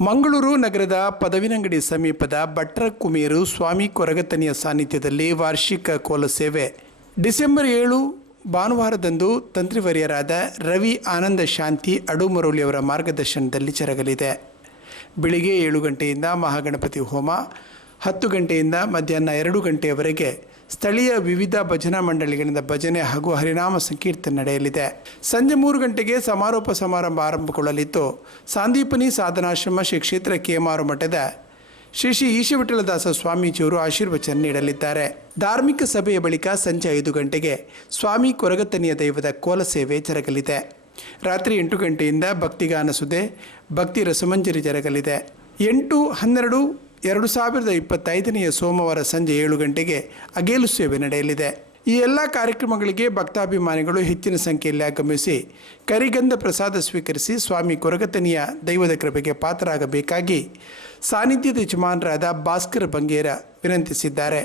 ಮಂಗಳೂರು ನಗರದ ಪದವಿನಂಗಡಿ ಸಮೀಪದ ಭಟ್ರ ಕುಮೇರು ಸ್ವಾಮಿ ಕೊರಗತನಿಯ ಸಾನ್ನಿಧ್ಯದಲ್ಲಿ ವಾರ್ಷಿಕ ಕೋಲ ಸೇವೆ. ಡಿಸೆಂಬರ್ ಏಳು, ಭಾನುವಾರದಂದು ತಂತ್ರಿವರ್ಯರಾದ ರವಿ ಆನಂದ ಶಾಂತಿ ಅಡುಮರೌಲಿಯವರ ಮಾರ್ಗದರ್ಶನದಲ್ಲಿ ಜರಗಲಿದೆ. ಬೆಳಿಗ್ಗೆ ಏಳು ಗಂಟೆಯಿಂದ ಮಹಾಗಣಪತಿ ಹೋಮ, ಹತ್ತು ಗಂಟೆಯಿಂದ ಮಧ್ಯಾಹ್ನ ಎರಡು ಗಂಟೆಯವರೆಗೆ ಸ್ಥಳೀಯ ವಿವಿಧ ಭಜನಾ ಮಂಡಳಿಗಳಿಂದ ಭಜನೆ ಹಾಗೂ ಹರಿನಾಮ ಸಂಕೀರ್ತನೆ ನಡೆಯಲಿದೆ. ಸಂಜೆ ಮೂರು ಗಂಟೆಗೆ ಸಮಾರೋಪ ಸಮಾರಂಭ ಆರಂಭಗೊಳ್ಳಲಿದ್ದು, ಸಾಂದೀಪನಿ ಸಾಧನಾಶ್ರಮ ಶ್ರೀ ಕ್ಷೇತ್ರ ಕೆಮಾರು ಮಠದ ಶ್ರೀ ಶ್ರೀ ಈಶವಿಠಲದಾಸ ಸ್ವಾಮೀಜಿಯವರು ಆಶೀರ್ವಚನ ನೀಡಲಿದ್ದಾರೆ. ಧಾರ್ಮಿಕ ಸಭೆಯ ಬಳಿಕ ಸಂಜೆ ಐದು ಗಂಟೆಗೆ ಸ್ವಾಮಿ ಕೊರಗತನಿಯ ದೈವದ ಕೋಲ ಸೇವೆ ಜರಗಲಿದೆ. ರಾತ್ರಿ ಎಂಟು ಗಂಟೆಯಿಂದ ಭಕ್ತಿಗಾನ ಸುದೆ ಭಕ್ತಿ ರಸಮಂಜರಿ ಜರಗಲಿದೆ. ಎಂಟು ಹನ್ನೆರಡು ಎರಡು ಸಾವಿರದ ಇಪ್ಪತ್ತೈದನೆಯ ಸೋಮವಾರ ಸಂಜೆ ಏಳು ಗಂಟೆಗೆ ಅಗೇಲು ಸೇವೆ ನಡೆಯಲಿದೆ. ಈ ಎಲ್ಲ ಕಾರ್ಯಕ್ರಮಗಳಿಗೆ ಭಕ್ತಾಭಿಮಾನಿಗಳು ಹೆಚ್ಚಿನ ಸಂಖ್ಯೆಯಲ್ಲಿ ಆಗಮಿಸಿ ಕರಿಗಂಧ ಪ್ರಸಾದ ಸ್ವೀಕರಿಸಿ ಸ್ವಾಮಿ ಕೊರಗತನಿಯ ದೈವದ ಕೃಪೆಗೆ ಪಾತ್ರರಾಗಬೇಕಾಗಿ ಸಾನ್ನಿಧ್ಯದ ಯಜಮಾನರಾದ ಭಾಸ್ಕರ್ ಬಂಗೇರ ವಿನಂತಿಸಿದ್ದಾರೆ.